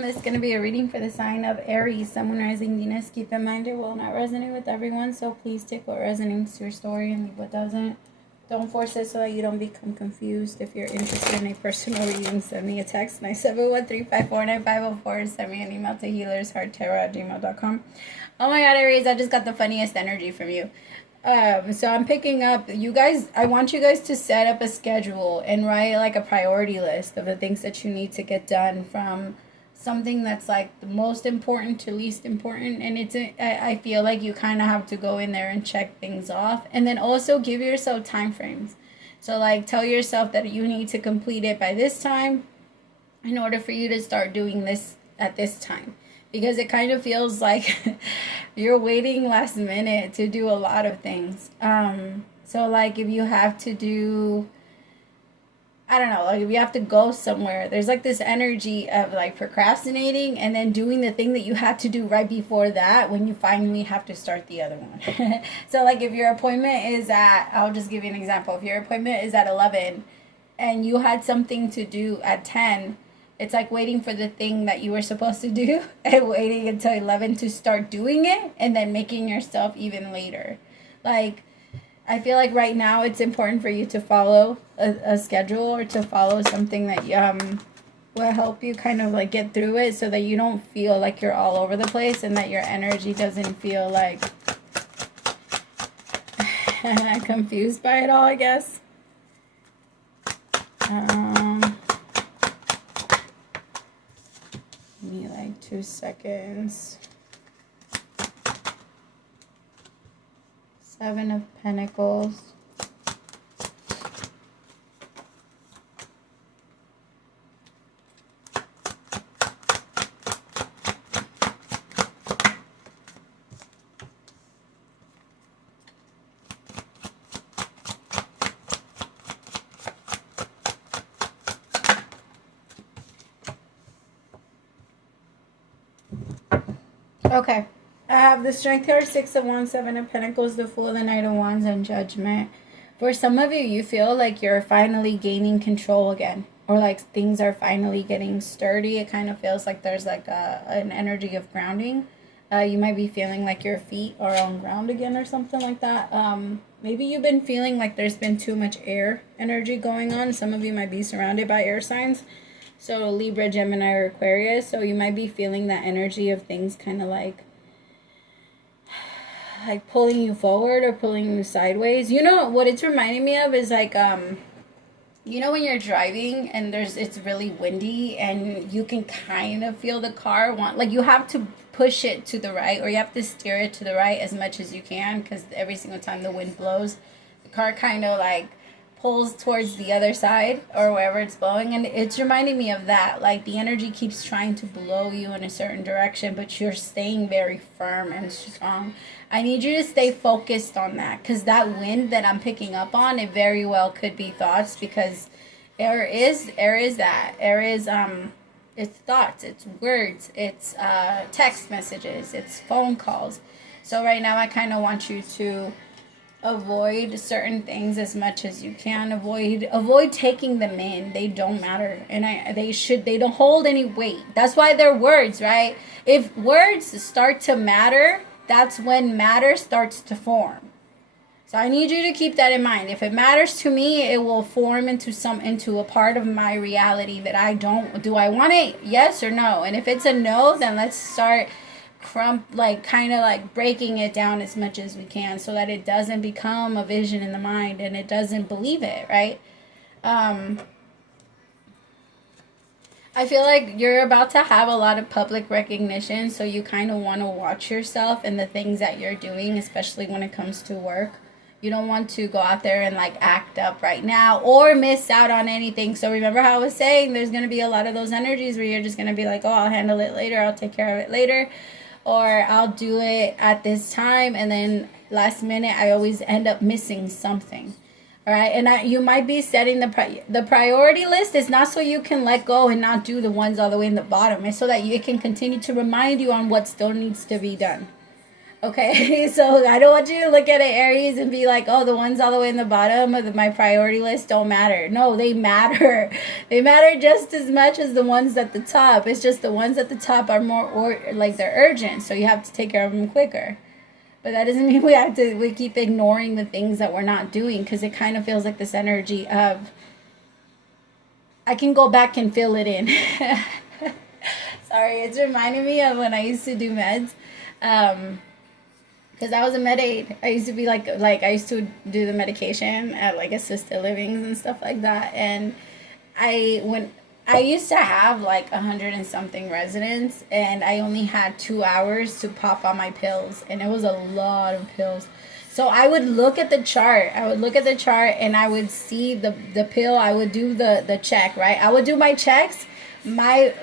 This is going to be a reading for the sign of Aries, Sun, Moon, Rising, Venus. Keep in mind it will not resonate with everyone, so please take what resonates to your story and leave what doesn't. Don't force it so that you don't become confused. If you're interested in a personal reading, send me a text, 971-354-9504, send me an email to HealersHeartTarot@gmail.com. Oh my god, Aries, I just got the funniest energy from you. So I'm picking up, you guys, I want you guys to set up a schedule and write like a priority list of the things that you need to get done, from something that's like the most important to least important. And I feel like you kind of have to go in there and check things off, and then also give yourself time frames. So like tell yourself that you need to complete it by this time in order for you to start doing this at this time, because it kind of feels like you're waiting last minute to do a lot of things. So like if you have to do, I don't know, like if you have to go somewhere, there's like this energy of like procrastinating and then doing the thing that you had to do right before that when you finally have to start the other one. So like if your appointment is at, I'll just give you an example. If your appointment is at 11 and you had something to do at 10, it's like waiting for the thing that you were supposed to do and waiting until 11 to start doing it and then making yourself even later. Like, I feel like right now it's important for you to follow a schedule, or to follow something that will help you kind of like get through it, so that you don't feel like you're all over the place and that your energy doesn't feel like confused by it all, I guess. Give me like 2 seconds. 7 of Pentacles. Okay. I have the Strength card, 6 of Wands, 7 of Pentacles, the Fool, the Knight of Wands, and Judgment. For some of you, you feel like you're finally gaining control again, or like things are finally getting sturdy. It kind of feels like there's like an energy of grounding. You might be feeling like your feet are on ground again or something like that. Maybe you've been feeling like there's been too much air energy going on. Some of you might be surrounded by air signs. So Libra, Gemini, or Aquarius. So you might be feeling that energy of things kind of like pulling you forward or pulling you sideways. You know what it's reminding me of is like you know when you're driving and it's really windy and you can kind of feel the car like you have to push it to the right, or you have to steer it to the right as much as you can, because every single time the wind blows, the car kind of like pulls towards the other side or wherever it's blowing. And it's reminding me of that. Like the energy keeps trying to blow you in a certain direction, but you're staying very firm and strong. I need you to stay focused on that, because that wind that I'm picking up on, it very well could be thoughts, because air is that. Air is it's thoughts, it's words, it's text messages, it's phone calls. So right now I kind of want you to avoid certain things as much as you can. Avoid taking them in. They don't matter, and they don't hold any weight. That's why they're words, right? If words start to matter, that's when matter starts to form. So I need you to keep that in mind. If it matters to me, it will form into a part of my reality that I don't. Do I want it? Yes or no? And if it's a no, then let's start kind of like breaking it down as much as we can, so that it doesn't become a vision in the mind and it doesn't believe it, right? I feel like you're about to have a lot of public recognition, so you kind of want to watch yourself and the things that you're doing, especially when it comes to work. You don't want to go out there and like act up right now or miss out on anything. So remember how I was saying, there's going to be a lot of those energies where you're just going to be like, oh, I'll handle it later, I'll take care of it later, or I'll do it at this time, and then last minute I always end up missing something. All right, and you might be setting the priority list is not so you can let go and not do the ones all the way in the bottom. It's so that it can continue to remind you on what still needs to be done. Okay, so I don't want you to look at it, Aries, and be like, oh, the ones all the way in the bottom of my priority list don't matter. No, they matter. They matter just as much as the ones at the top. It's just the ones at the top are more, or like they're urgent, so you have to take care of them quicker. But that doesn't mean we keep ignoring the things that we're not doing, because it kind of feels like this energy of, I can go back and fill it in. Sorry, it's reminding me of when I used to do meds. Because I was a med aid. I used to be like I used to do the medication at like assisted livings and stuff like that. And I used to have like 100 and something residents, and I only had 2 hours to pop on my pills, and it was a lot of pills. So I would look at the chart. And I would see the pill. I would do the check, right? I would do my checks. But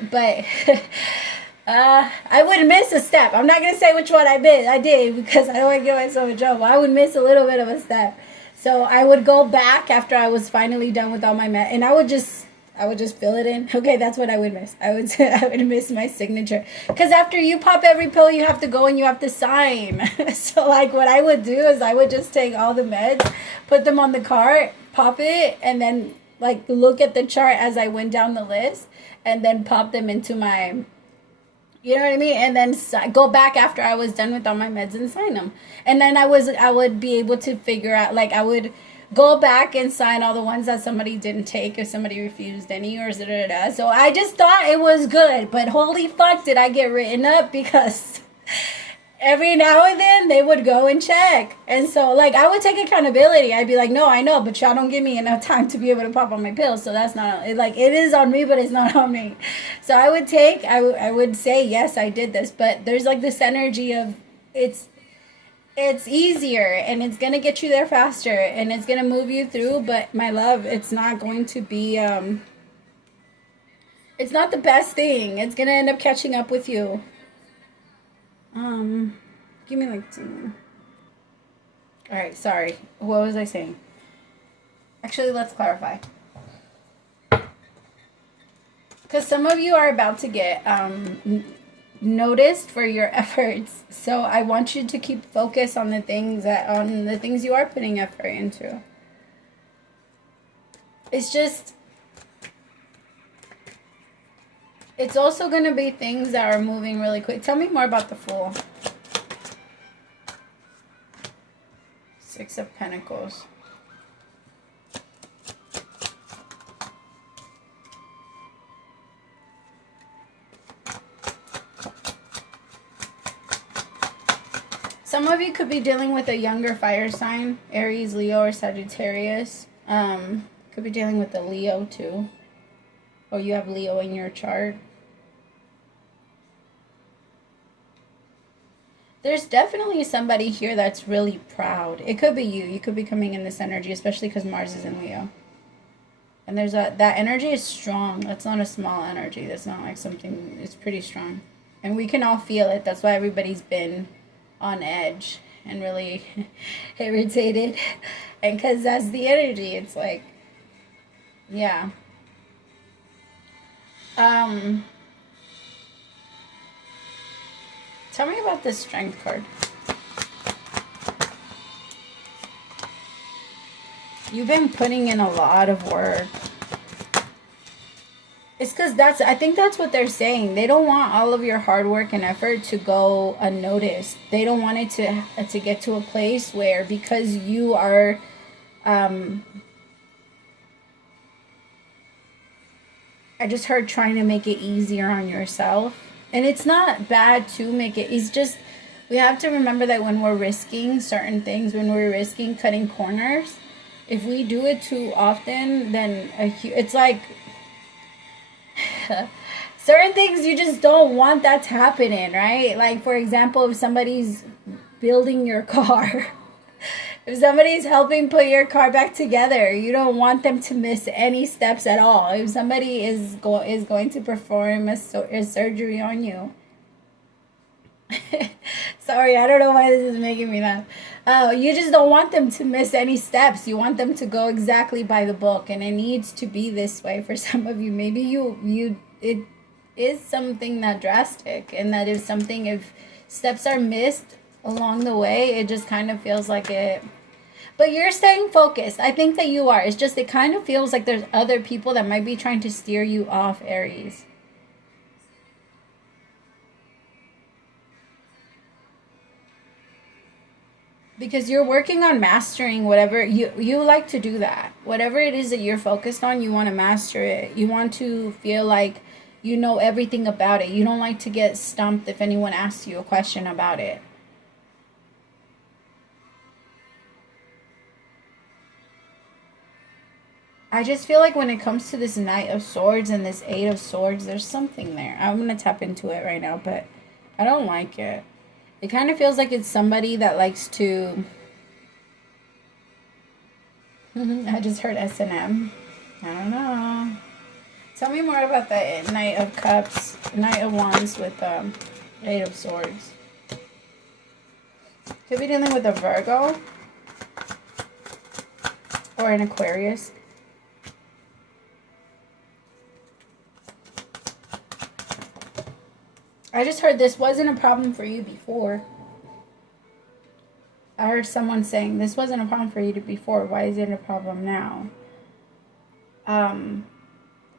I would miss a step. I'm not gonna say which one I did because I don't want to get myself in trouble. I would miss a little bit of a step. So I would go back after I was finally done with all my and I would just fill it in. Okay, that's what I would miss. I would miss my signature. Because after you pop every pill, you have to go and you have to sign. So like what I would do is I would just take all the meds, put them on the cart, pop it, and then like look at the chart as I went down the list, and then pop them into my, you know what I mean? And then go back after I was done with all my meds and sign them. And then I would be able to figure out, like I would go back and sign all the ones that somebody didn't take, if somebody refused any, or da-da-da-da. So I just thought it was good, but holy fuck did I get written up, because every now and then they would go and check. And so like I would take accountability. I'd be like, no, I know, but y'all don't give me enough time to be able to pop on my pills. So that's not, like, it is on me, but it's not on me. So I would say, yes, I did this, but there's like this energy of it's easier, and it's going to get you there faster, and it's going to move you through. But my love, it's not going to be, it's not the best thing. It's going to end up catching up with you. Give me like 2. All right, sorry. What was I saying? Actually, let's clarify. Because some of you are about to get noticed for your efforts. So I want you to keep focus on the things you are putting effort into. It's also going to be things that are moving really quick. Tell me more about the Fool. 6 of Pentacles. Some of you could be dealing with a younger fire sign, Aries, Leo, or Sagittarius. Could be dealing with a Leo too. Or you have Leo in your chart. There's definitely somebody here that's really proud. It could be you. You could be coming in this energy, especially because Mars is in Leo. And there's that energy is strong. That's not a small energy. That's not like something, it's pretty strong. And we can all feel it. That's why everybody's been on edge and really irritated. And because that's the energy. It's like, yeah. Tell me about this Strength card. You've been putting in a lot of work. It's because I think that's what they're saying. They don't want all of your hard work and effort to go unnoticed. They don't want it to get to a place where, because you are, I just heard trying to make it easier on yourself. And it's not bad to make it. It's just, we have to remember that when we're risking certain things, when we're risking cutting corners, if we do it too often, then it's like certain things you just don't want that's happening, right? Like, for example, if somebody's building your car, if somebody's helping put your car back together, you don't want them to miss any steps at all. If somebody is going to perform a surgery on you. Sorry, I don't know why this is making me laugh. You just don't want them to miss any steps. You want them to go exactly by the book, and it needs to be this way for some of you. Maybe it is something that drastic, and that is something, if steps are missed along the way, it just kind of feels like it. But you're staying focused. I think that you are. It's just it kind of feels like there's other people that might be trying to steer you off, Aries. Because you're working on mastering whatever you like to do that. Whatever it is that you're focused on, you want to master it. You want to feel like you know everything about it. You don't like to get stumped if anyone asks you a question about it. I just feel like when it comes to this Knight of Swords and this Eight of Swords, there's something there. I'm going to tap into it right now, but I don't like it. It kind of feels like it's somebody that likes to... I just heard S&M. I don't know. Tell me more about the Knight of Cups, Knight of Wands with Eight of Swords. Could be dealing with a Virgo or an Aquarius. I just heard this wasn't a problem for you before. I heard someone saying this wasn't a problem for you before. Why is it a problem now?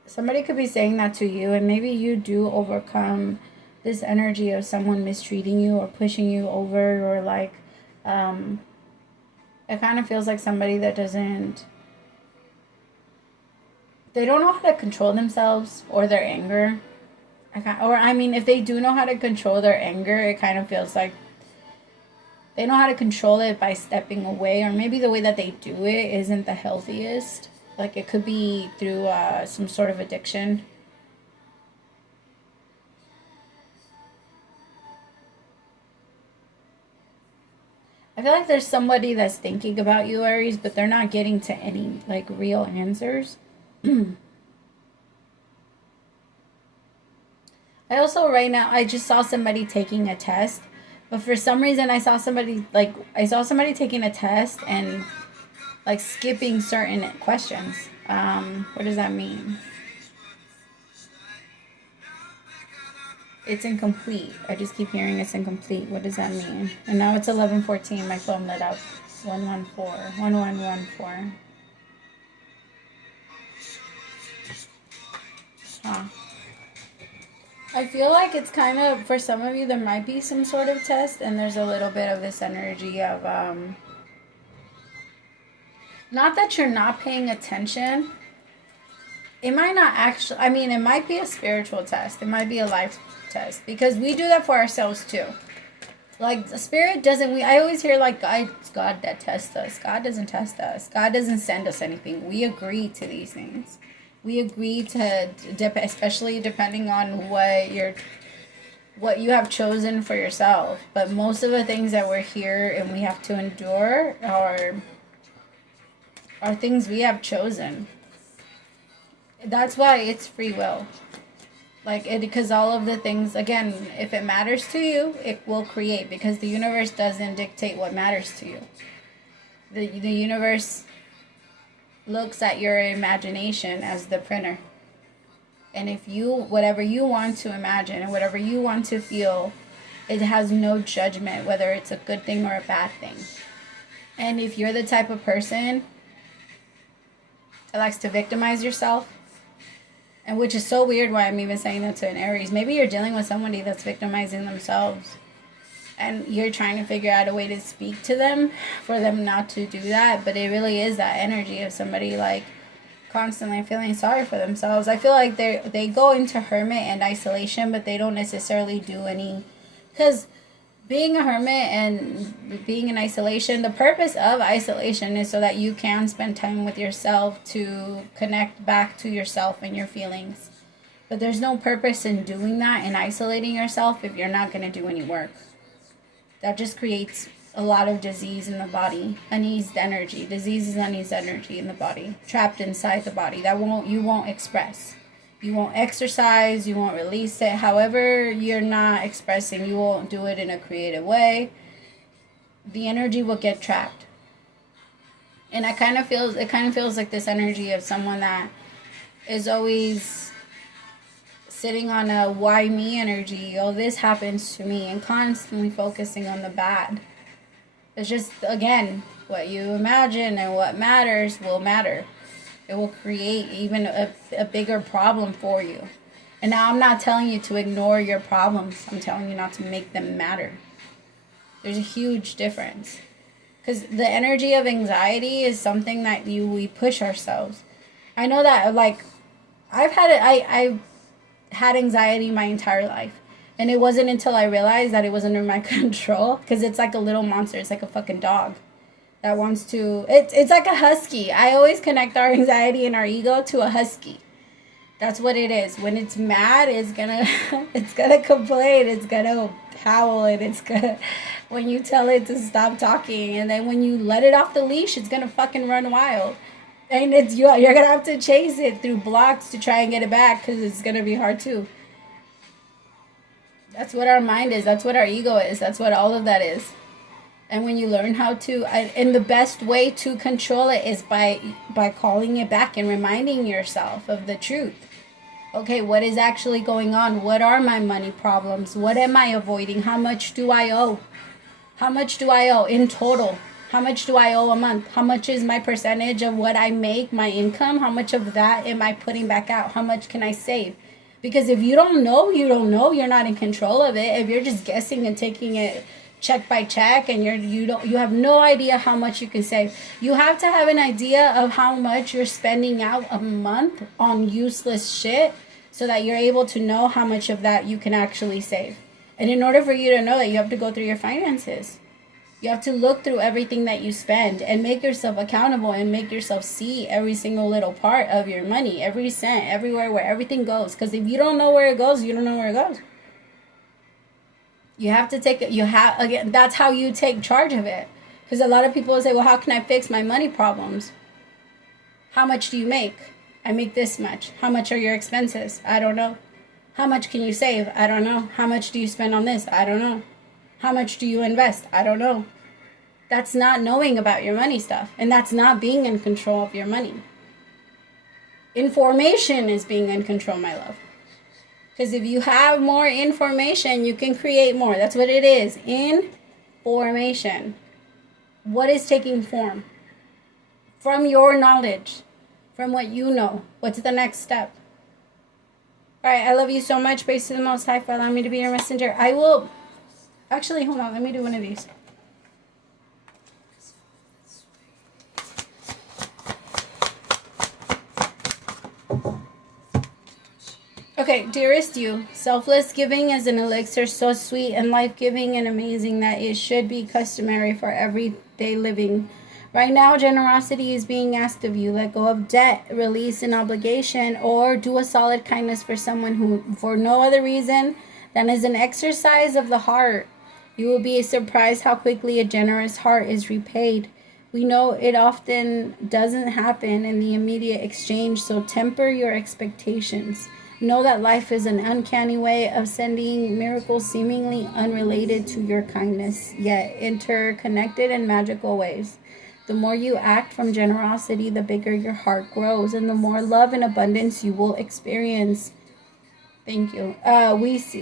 Somebody could be saying that to you, and maybe you do overcome this energy of someone mistreating you or pushing you over, or like, it kind of feels like somebody that doesn't, they don't know how to control themselves or their anger. I mean, if they do know how to control their anger, it kind of feels like they know how to control it by stepping away, or maybe the way that they do it isn't the healthiest. Like, it could be through some sort of addiction. I feel like there's somebody that's thinking about you, Aries, but they're not getting to any, like, real answers. I also, right now, I just saw somebody taking a test. But for some reason, I saw somebody taking a test and, like, skipping certain questions. What does that mean? It's incomplete. I just keep hearing it's incomplete. What does that mean? And now it's 11:14. My phone lit up. 114. 1114. Huh. I feel like it's kind of, for some of you, there might be some sort of test, and there's a little bit of this energy of, not that you're not paying attention. It might not actually, I mean, it might be a spiritual test. It might be a life test, because we do that for ourselves too. Like, the spirit doesn't, I always hear, like, God that tests us. God doesn't test us. God doesn't send us anything. We agree to these things. We agree to, especially depending on what you have chosen for yourself. But most of the things that we're here and we have to endure are things we have chosen. That's why it's free will. Because all of the things, again, if it matters to you, it will create, because the universe doesn't dictate what matters to you. The universe looks at your imagination as the printer. And if whatever you want to imagine and whatever you want to feel, it has no judgment whether it's a good thing or a bad thing. And if you're the type of person that likes to victimize yourself, and which is so weird why I'm even saying that to an Aries, maybe you're dealing with somebody that's victimizing themselves, and you're trying to figure out a way to speak to them for them not to do that. But it really is that energy of somebody, like, constantly feeling sorry for themselves. I feel like they go into hermit and isolation, but they don't necessarily do any, because being a hermit and being in isolation, the purpose of isolation is so that you can spend time with yourself to connect back to yourself and your feelings. But there's no purpose in doing that and isolating yourself if you're not going to do any work. That just creates a lot of disease in the body. Uneased energy. Disease is uneased energy in the body, trapped inside the body. You won't express. You won't exercise. You won't release it. However you're not expressing, you won't do it in a creative way. The energy will get trapped. And it kind of feels like this energy of someone that is always sitting on a why me energy, oh, this happens to me, and constantly focusing on the bad. It's just, again, what you imagine and what matters will matter. It will create even a bigger problem for you. And now I'm not telling you to ignore your problems. I'm telling you not to make them matter. There's a huge difference. Because the energy of anxiety is something that we push ourselves. I know that, like, I've had anxiety my entire life. And it wasn't until I realized that it was under my control. Because it's like a little monster. It's like a fucking dog that wants to... It's like a husky. I always connect our anxiety and our ego to a husky. That's what it is. When it's mad, it's gonna complain. It's gonna howl. And it's gonna... When you tell it to stop talking. And then when you let it off the leash, it's gonna fucking run wild. And you're gonna have to chase it through blocks to try and get it back. Because it's gonna be hard too. That's what our mind is. That's what our ego is. That's what all of that is. And when you learn how to, and the best way to control it is by calling it back and reminding yourself of the truth. Okay, what is actually going on? What are my money problems? What am I avoiding? How much do I owe? How much do I owe in total? How much do I owe a month? How much is my percentage of what I make, my income? How much of that am I putting back out? How much can I save? Because if you don't know, you don't know. You're not in control of it. If you're just guessing and taking it check by check, and you have no idea how much you can save. You have to have an idea of how much you're spending out a month on useless shit, so that you're able to know how much of that you can actually save. And in order for you to know that, you have to go through your finances. You have to look through everything that you spend and make yourself accountable and make yourself see every single little part of your money, every cent, everywhere, where everything goes. Because if you don't know where it goes, you don't know where it goes. You have to take it. Again, that's how you take charge of it. Because a lot of people say, well, how can I fix my money problems? How much do you make? I make this much. How much are your expenses? I don't know. How much can you save? I don't know. How much do you spend on this? I don't know. How much do you invest? I don't know. That's not knowing about your money stuff. And that's not being in control of your money. Information is being in control, my love. Because if you have more information, you can create more. That's what it is. Information. What is taking form? From your knowledge. From what you know. What's the next step? Alright, I love you so much. Praise to the Most High for allowing me to be your messenger. I will... Actually, hold on. Let me do one of these. Okay, dearest you, selfless giving is an elixir so sweet and life-giving and amazing that it should be customary for everyday living. Right now, generosity is being asked of you. Let go of debt, release an obligation, or do a solid kindness for someone who, for no other reason than as an exercise of the heart. You will be surprised how quickly a generous heart is repaid. We know it often doesn't happen in the immediate exchange, so temper your expectations. Know that life is an uncanny way of sending miracles seemingly unrelated to your kindness, yet interconnected in magical ways. The more you act from generosity, the bigger your heart grows, and the more love and abundance you will experience. Thank you.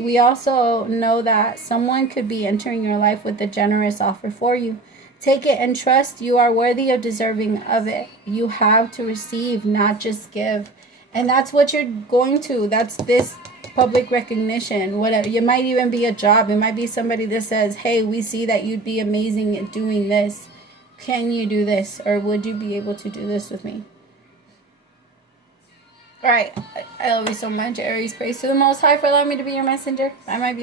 We also know that someone could be entering your life with a generous offer for you. Take it and trust you are worthy of deserving of it. You have to receive, not just give. And that's what you're going to. That's this public recognition. Whatever. It might even be a job. It might be somebody that says, hey, we see that you'd be amazing at doing this. Can you do this? Or would you be able to do this with me? All right. I love you so much, Aries. Praise to the Most High for allowing me to be your messenger. I might be